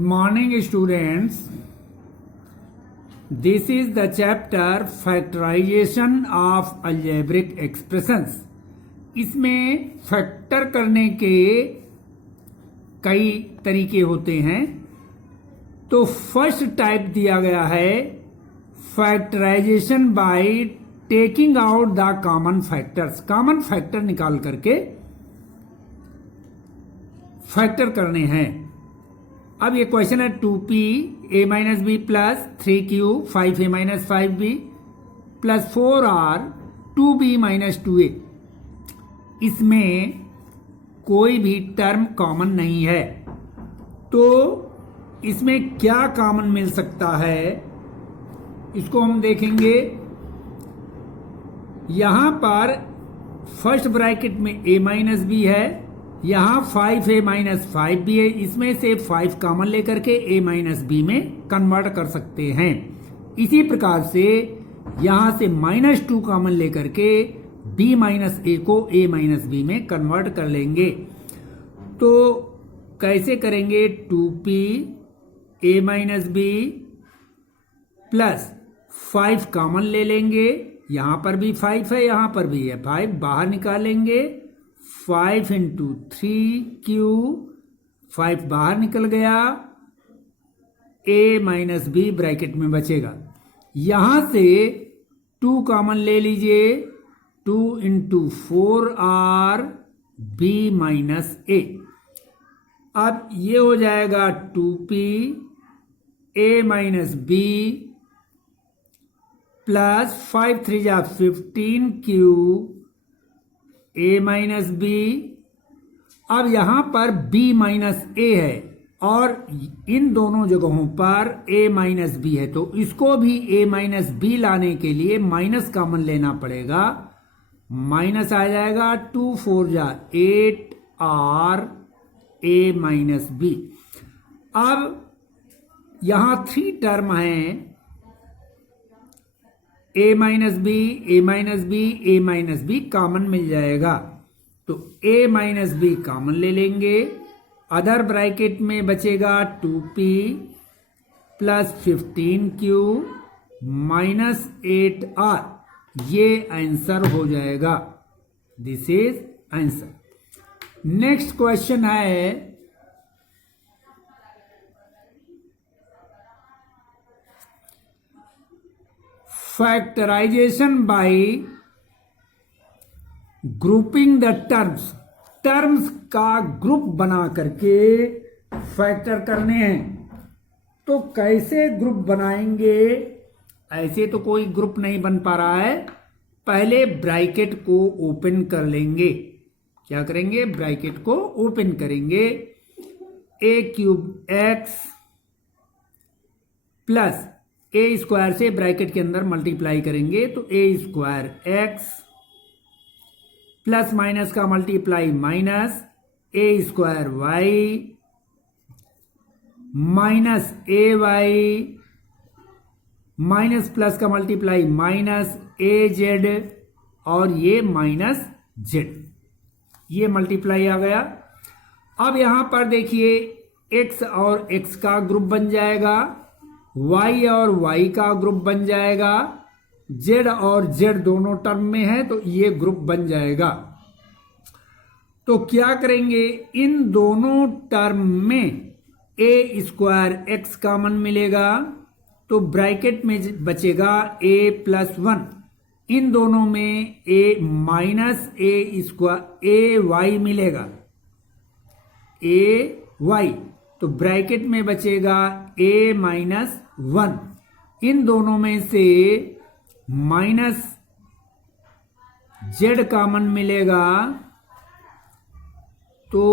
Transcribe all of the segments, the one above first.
Morning students, this is the chapter factorization of algebraic expressions. इसमें factor करने के कई तरीके होते हैं। तो फर्स्ट टाइप दिया गया है factorisation by taking out the common factors. Common factor निकाल करके फैक्टर करने हैं। अब ये क्वेश्चन है 2p a minus b plus 3q 5a minus 5b plus 4r 2b minus 2a। इसमें कोई भी टर्म कॉमन नहीं है, तो इसमें क्या कॉमन मिल सकता है इसको हम देखेंगे। यहां पर फर्स्ट ब्रैकेट में a माइनस बी है, यहां 5a माइनस 5b है। इसमें से 5 कॉमन लेकर के a माइनस बी में कन्वर्ट कर सकते हैं। इसी प्रकार से यहां से -2 कॉमन लेकर के b माइनस a को a माइनस बी में कन्वर्ट कर लेंगे। तो कैसे करेंगे? 2p a minus b plus 5 common ले लेंगे। यहां पर भी 5 है, यहां पर भी है 5, बाहर निकालेंगे। 5 इंटू 3q 5 बाहर निकल गया, a माइनस बी ब्रैकेट में बचेगा। यहां से 2 कॉमन ले लीजिए, 2 into 4r b minus a। अब ये हो जाएगा 2p a minus b plus 5 3 जा 15q a माइनस बी। अब यहां पर b माइनस a है और इन दोनों जगहों पर a माइनस बी है, तो इसको भी a माइनस बी लाने के लिए माइनस कॉमन लेना पड़ेगा। माइनस आ जाएगा 2 4 जा 8 r a माइनस बी। अब यहां 3 टर्म हैं, a minus b a minus b a minus b common मिल जाएगा। तो a माइनस बी कॉमन ले लेंगे। अदर ब्रैकेट में बचेगा 2p plus 15q minus 8r। ये आंसर हो जाएगा। This is answer. Next question है factorisation by grouping the terms. Terms का ग्रुप बना करके फैक्टर करने हैं। तो कैसे ग्रुप बनाएंगे? ऐसे तो कोई ग्रुप नहीं बन पा रहा है। पहले ब्रैकेट को ओपन कर लेंगे। क्या करेंगे? ब्रैकेट को ओपन करेंगे। a cube x plus a square से ब्रैकेट के अंदर मल्टीप्लाई करेंगे, तो a square x plus minus का multiply minus a square y minus ay minus plus का मल्टीप्लाई माइनस az और ये माइनस z। ये मल्टीप्लाई आ गया। अब यहां पर देखिए x और x का ग्रुप बन जाएगा, y और y का ग्रुप बन जाएगा, z और z दोनों टर्म में है तो ये ग्रुप बन जाएगा। तो क्या करेंगे? इन दोनों टर्म में a स्क्वायर x कॉमन मिलेगा, तो ब्रैकेट में बचेगा a प्लस 1। इन दोनों में a minus a square a y मिलेगा, a y, तो ब्रैकेट में बचेगा a माइनस 1। इन दोनों में से माइनस z कॉमन मिलेगा, तो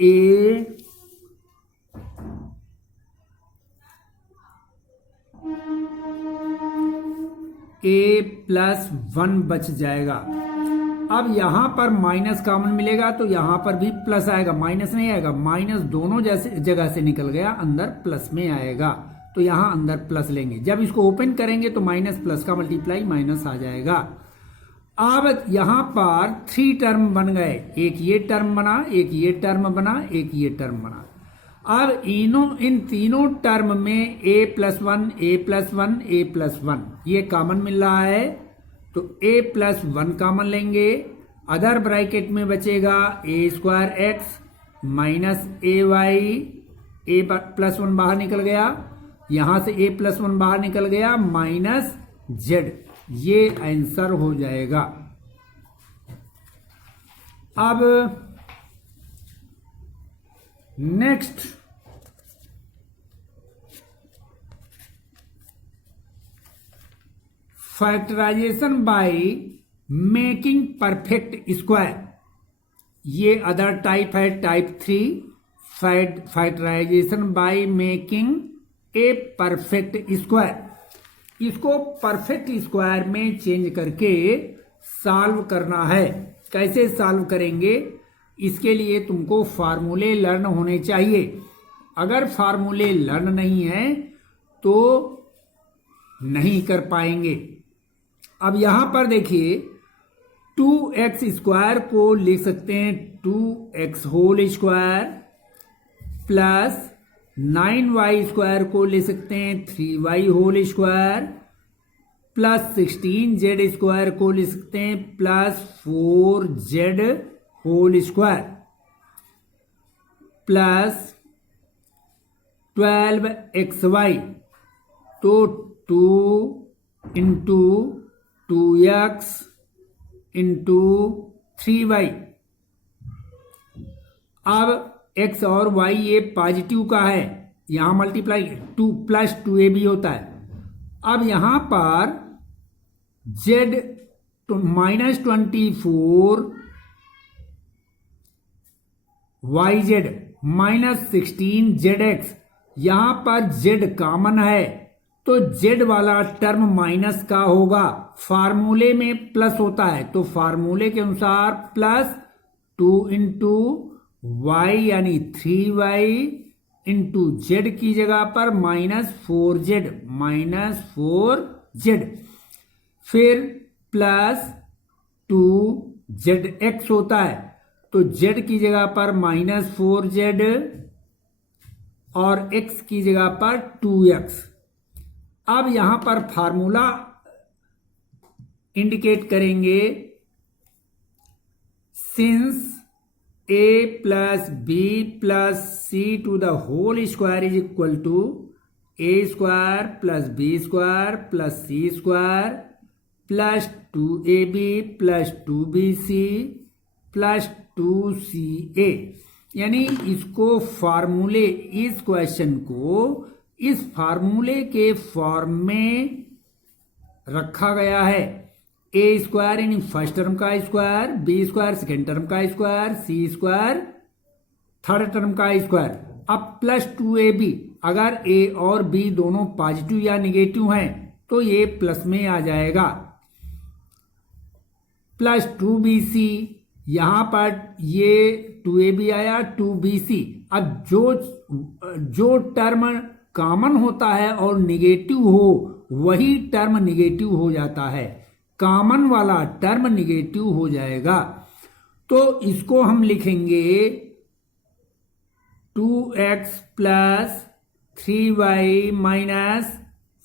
a प्लस 1 बच जाएगा। अब यहां पर माइनस कॉमन मिलेगा तो यहां पर भी प्लस आएगा, माइनस नहीं आएगा। माइनस दोनों जगह से निकल गया, अंदर प्लस में आएगा, तो यहां अंदर प्लस लेंगे। जब इसको ओपन करेंगे तो माइनस प्लस का मल्टीप्लाई माइनस आ जाएगा। अब यहां पर 3 टर्म बन गए, एक ये टर्म बना, एक ये टर्म बना, एक ये टर्म बना। अब इन तीनों टर्म में a plus one a plus one a plus one ये कॉमन मिल रहा है, तो a प्लस वन कॉमन लेंगे। अदर ब्रैकेट में बचेगा a square x minus a y, a plus one बाहर निकल गया, यहां से a प्लस वन बाहर निकल गया, माइनस z, ये आंसर हो जाएगा। अब next factorisation by making perfect square, ये अदर टाइप है, type 3 factorisation by making a perfect square. इसको परफेक्ट स्क्वायर में चेंज करके सॉल्व करना है। कैसे सॉल्व करेंगे, इसके लिए तुमको फार्मूले लर्न होने चाहिए। अगर फार्मूले लर्न नहीं है तो नहीं कर पाएंगे। अब यहां पर देखिए 2x स्क्वायर को लिख सकते हैं 2x whole square, plus 9y square को लिख सकते हैं 3y whole square, plus 16z square को लिख सकते हैं plus 4z whole square, plus 12xy, तो 2 इंटू 2x इंटू 3y। अब x और y ये पॉजिटिव का है, यहां मल्टीप्लाई 2 प्लस 2ab होता है। अब यहां पर z minus 24 yz minus 16 zx, यहां पर z कॉमन है तो z वाला टर्म माइनस का होगा। फार्मूले में प्लस होता है तो फार्मूले के अनुसार प्लस 2 इंटू वाई यानी 3y इंटू जेड की जगह पर माइनस 4z, फिर प्लस 2zx होता है तो z की जगह पर माइनस 4z और x की जगह पर 2x। अब यहां पर फार्मूला इंडिकेट करेंगे, since a plus b plus c to the whole square is equal to a square plus b square plus c square plus 2ab plus 2bc plus 2ca, यानी इसको फार्मूले, इस क्वेश्चन को इस फार्मूले के फॉर्म में रखा गया है। ए स्क्वायर यानी फर्स्ट टर्म का square, b square second term का square, c square third term का स्क्वायर। अब प्लस 2ab, अगर ए और बी दोनों पॉजिटिव या निगेटिव हैं तो ये प्लस में आ जाएगा, प्लस 2bc, यहां पर ये 2ab आया 2bc। अब जो टर्म कॉमन होता है और निगेटिव हो वही टर्म निगेटिव हो जाता है, कॉमन वाला टर्म निगेटिव हो जाएगा। तो इसको हम लिखेंगे 2x plus 3y minus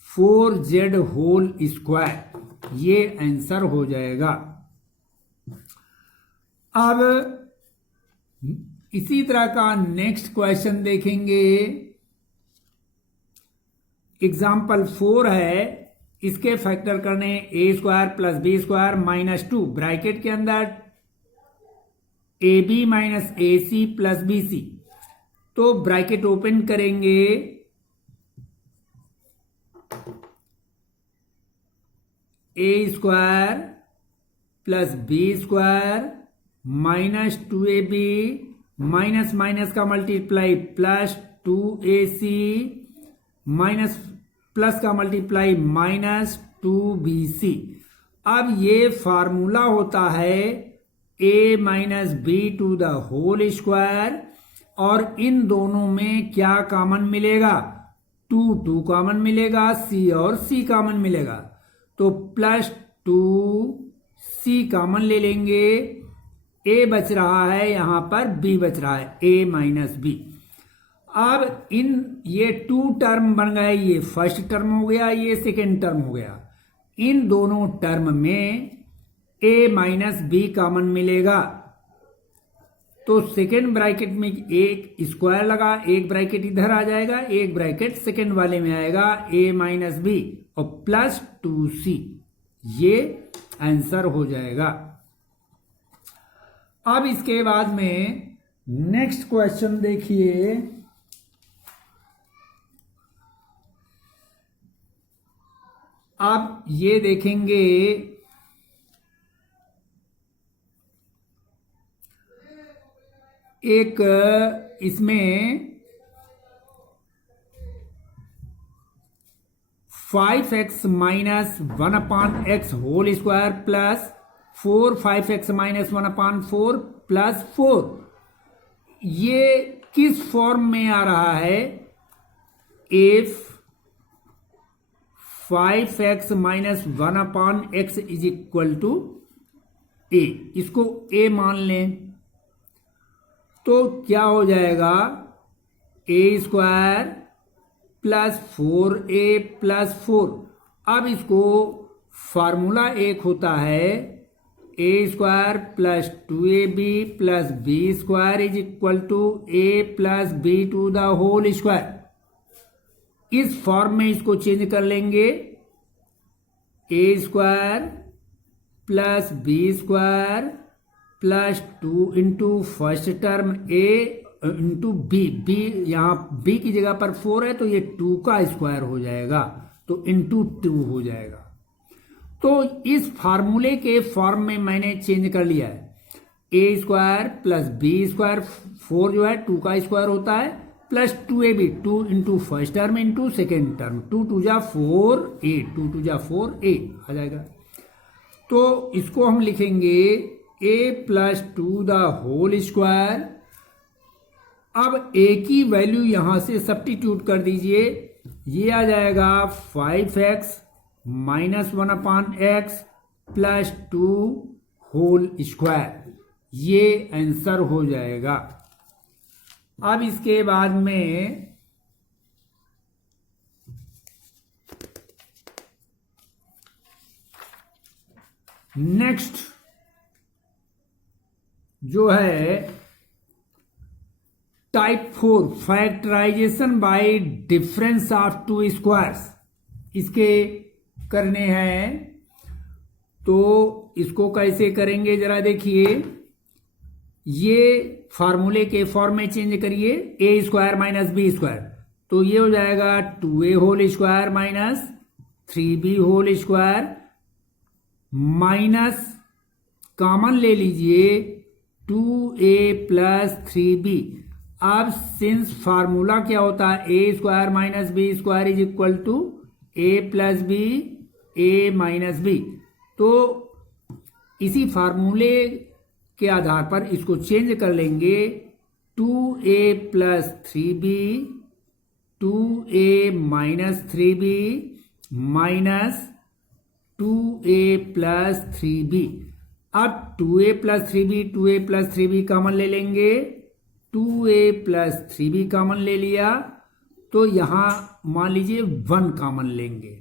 4z whole square, ये आंसर हो जाएगा। अब इसी तरह का नेक्स्ट क्वेश्चन देखेंगे। एग्जाम्पल 4 है, इसके फैक्टर करने a square plus b square minus 2 bracket के अंदर ab minus ac plus bc, तो ब्रैकेट ओपन करेंगे, a square plus b square minus 2ab minus minus का multiply plus 2ac minus plus का मल्टीप्लाई माइनस 2bc। अब ये formula होता है a minus b to the whole square, और इन दोनों में क्या कॉमन मिलेगा, 2 कॉमन मिलेगा, c और c कॉमन मिलेगा, तो प्लस 2c कॉमन ले लेंगे, a बच रहा है, यहां पर b बच रहा है, a माइनस बी। अब ये टू टर्म बन गए, ये फर्स्ट टर्म हो गया, ये सेकेंड टर्म हो गया। इन दोनों टर्म में a माइनस बी कॉमन मिलेगा, तो सेकेंड ब्रैकेट में एक स्क्वायर लगा, एक ब्रैकेट इधर आ जाएगा, एक ब्रैकेट सेकेंड वाले में आएगा, a माइनस बी और प्लस 2c, ये आंसर हो जाएगा। अब इसके बाद में नेक्स्ट क्वेश्चन देखिए। अब ये देखेंगे, एक इसमें 5x minus 1/x whole square plus 5x minus 1/4 plus 4, ये किस फॉर्म में आ रहा है? If 5x minus 1/x is equal to a, इसको a मान लें तो क्या हो जाएगा? a square plus 4a plus 4। अब इसको फार्मूला एक होता है a square plus 2ab plus b square is equal to a plus b to the whole square. इस फॉर्म में इसको चेंज कर लेंगे, a square plus b square plus 2 into first term a into b, यहां b की जगह पर 4 है तो ये 2 का स्क्वायर हो जाएगा, तो इंटू 2 हो जाएगा। तो इस फार्मूले के फॉर्म में मैंने चेंज कर लिया है, a square plus b square, 4 जो है 2 का स्क्वायर होता है, plus 2ab, 2 into first term into second term, 2 2 जा 4a, 2 2 जा 4a आ जाएगा। तो इसको हम लिखेंगे a plus 2 the whole square. अब a की वैल्यू यहां से सब्स्टिट्यूट कर दीजिए, ये आ जाएगा 5x minus 1/x plus 2 whole square, ये आंसर हो जाएगा। अब इसके बाद में नेक्स्ट जो है type 4 factorisation by difference of two squares, इसके करने हैं। तो इसको कैसे करेंगे जरा देखिए, ये फार्मूले के फॉर्म में चेंज करिए, a square minus b square, तो ये हो जाएगा 2a whole square minus 3b whole square, minus common ले लीजिए 2a प्लस 3b। अब सिंस फार्मूला क्या होता है, a square minus b square is equal to a plus b, a minus b, तो इसी फार्मूले के आधार पर इसको चेंज कर लेंगे, 2a plus 3b 2a minus 3b minus 2a plus 3b। अब 2a प्लस 3b कॉमन ले लेंगे, 2a प्लस 3b कॉमन ले लिया, तो यहां मान लीजिए 1 कॉमन लेंगे,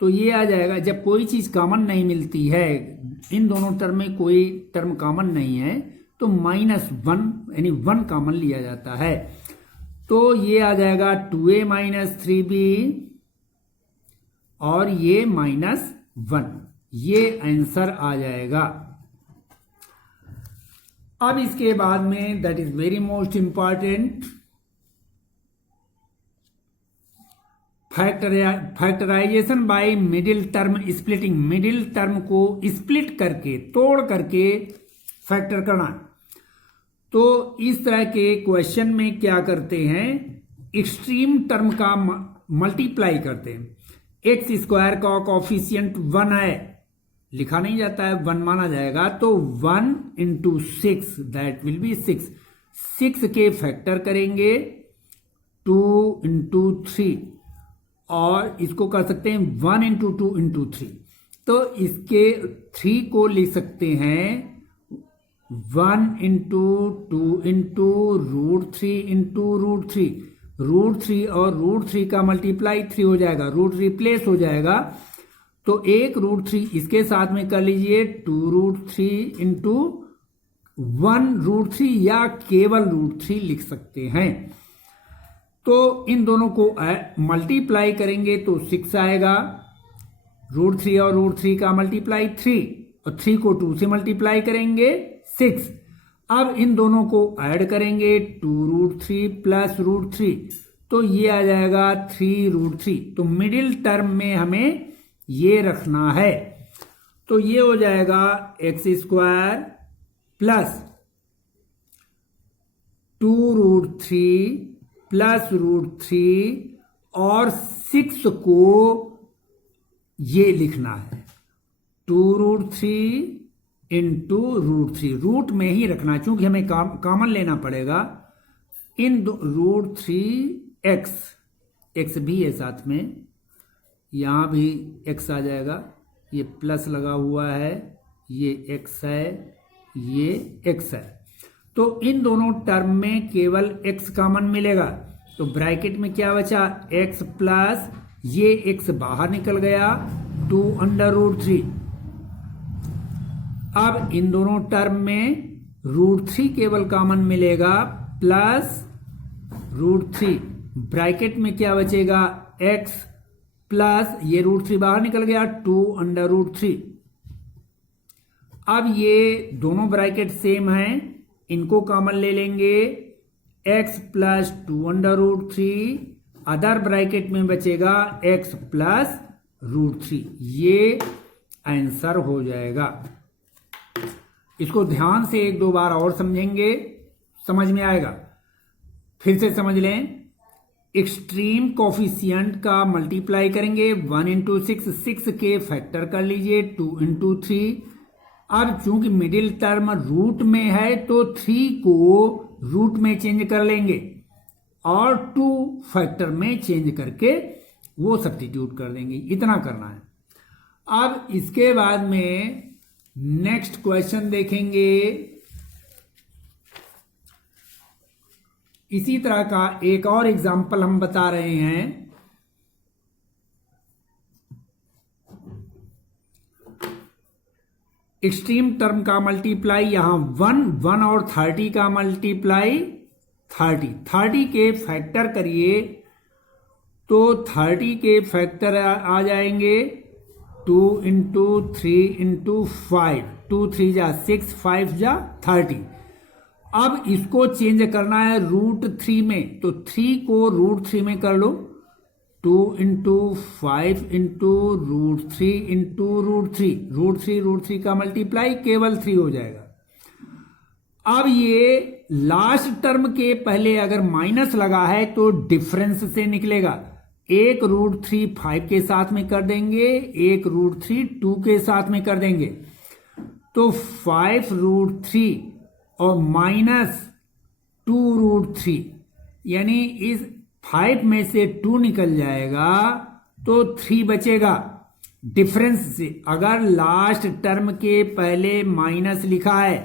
तो ये आ जाएगा। जब कोई चीज कॉमन नहीं मिलती है, इन दोनों टर्म में कोई टर्म कॉमन नहीं है, तो -1 यानी 1 कॉमन लिया जाता है, तो ये आ जाएगा 2a माइनस 3b और ये -1, ये आंसर आ जाएगा। अब इसके बाद में that is very most important, factorisation by middle term splitting, middle term को स्प्लिट करके, तोड़ करके फैक्टर करना। तो इस तरह के क्वेश्चन में क्या करते हैं, एक्सट्रीम टर्म का मल्टीप्लाई करते हैं। एक्स स्क्वायर का कोफिशिएंट 1 है, लिखा नहीं जाता है, 1 माना जाएगा, तो 1 इंटू 6 दैट विल बी 6, 6 के फैक्टर करेंगे 2 इंटू 3, और इसको कर सकते हैं 1 इंटू 2 इंटू 3, तो इसके 3 को लिख सकते हैं 1 इंटू 2 इंटू √3 इंटू √3, √3 और √3 का मल्टीप्लाई 3 हो जाएगा, रूट रिप्लेस हो जाएगा। तो एक √3 इसके साथ में कर लीजिए, 2√3 इंटू 1√3 या केवल √3 लिख सकते हैं। तो इन दोनों को मल्टीप्लाई करेंगे तो 6 आएगा। √3 और √3 का मल्टीप्लाई 3 और 3 को 2 से मल्टीप्लाई करेंगे 6। अब इन दोनों को ऐड करेंगे 2√3 प्लस √3, तो ये आ जाएगा 3√3। तो मिडिल टर्म में हमें ये रखना है। तो ये हो जाएगा x² प्लस 2√3 प्लस √3 और 6 को ये लिखना है 2√3 इंटू √3, रूट में ही रखना है क्योंकि हमें कॉमन लेना पड़ेगा। इन √3 x भी है साथ में, यहां भी x आ जाएगा, ये प्लस लगा हुआ है, ये x है, ये x है। तो इन दोनों टर्म में केवल x कॉमन मिलेगा। तो ब्रैकेट में क्या बचा, x प्लस ये x बाहर निकल गया 2√3। अब इन दोनों टर्म में √3 केवल कॉमन मिलेगा प्लस √3। ब्रैकेट में क्या बचेगा, x प्लस ये √3 बाहर निकल गया 2√3। अब ये दोनों ब्रैकेट सेम हैं, इनको कॉमन ले लेंगे, x प्लस 2√3, अदर ब्रैकेट में बचेगा x प्लस √3। ये आंसर हो जाएगा। इसको ध्यान से एक दो बार और समझेंगे, समझ में आएगा। फिर से समझ लें, एक्सट्रीम कोफिशिएंट का मल्टीप्लाई करेंगे 1 इंटू 6, 6 के फैक्टर कर लीजिए 2 इंटू 3। अब चूंकि मिडिल टर्म रूट में है तो 3 को रूट में चेंज कर लेंगे और 2 फैक्टर में चेंज करके वो सब्स्टिट्यूट कर देंगे। इतना करना है। अब इसके बाद में नेक्स्ट क्वेश्चन देखेंगे। इसी तरह का एक और एग्जाम्पल हम बता रहे हैं। एक्सट्रीम टर्म का मल्टीप्लाई यहां 1 और 30 का मल्टीप्लाई 30 के फैक्टर करिए तो 30 के फैक्टर आ जाएंगे 2 इंटू 3 इंटू 5, 2 3 जा 6, 5 जा 30। अब इसको चेंज करना है √3 में, तो 3 को √3 में कर लो, 2 इंटू 5 इंटू √3 इंटू √3 का मल्टीप्लाई केवल 3 हो जाएगा। अब ये लास्ट टर्म के पहले अगर माइनस लगा है तो डिफरेंस से निकलेगा। एक √3 5 के साथ में कर देंगे, एक √3 2 के साथ में कर देंगे, तो 5√3 और माइनस 2√3, यानी इस 5 में से 2 निकल जाएगा तो 3 बचेगा डिफरेंस से। अगर लास्ट टर्म के पहले माइनस लिखा है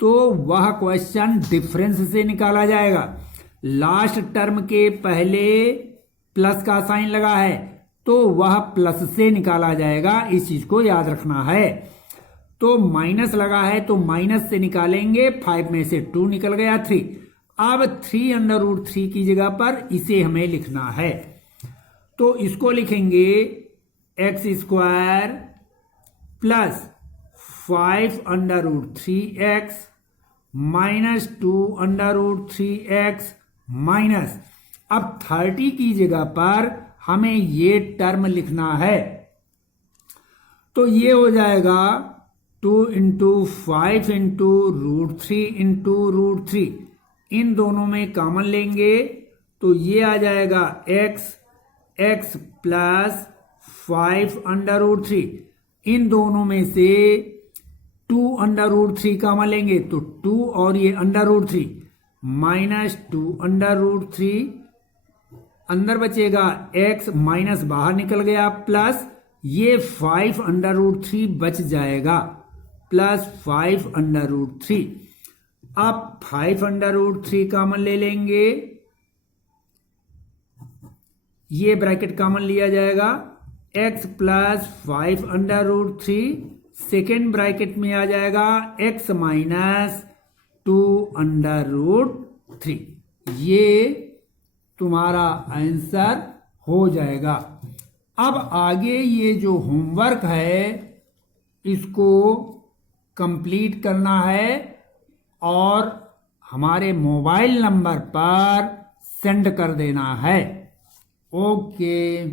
तो वह क्वेश्चन डिफरेंस से निकाला जाएगा। लास्ट टर्म के पहले प्लस का साइन लगा है तो वह प्लस से निकाला जाएगा, इस चीज को याद रखना है। तो माइनस लगा है तो माइनस से निकालेंगे, 5 में से 2 निकल गया 3। अब 3√3 की जगह पर इसे हमें लिखना है, तो इसको लिखेंगे x² plus 5√3x minus 2√3x minus, अब 30 की जगह पर हमें ये टर्म लिखना है, तो ये हो जाएगा 2 इंटू 5 इंटू √3 इंटू √3। इन दोनों में कॉमन लेंगे तो ये आ जाएगा x प्लस 5√3। इन दोनों में से 2√3 कॉमन लेंगे तो 2 और ये √3 माइनस 2√3, अंदर बचेगा x, माइनस बाहर निकल गया, प्लस ये 5√3 बच जाएगा, प्लस 5√3। अब 5√3 कॉमन ले लेंगे ये ब्रैकेट कॉमन लिया जाएगा, x प्लस 5√3, सेकेंड ब्रैकेट में आ जाएगा x माइनस 2√3। ये तुम्हारा आंसर हो जाएगा। अब आगे ये जो होमवर्क है इसको कंप्लीट करना है और हमारे मोबाइल नंबर पर सेंड कर देना है। ओके।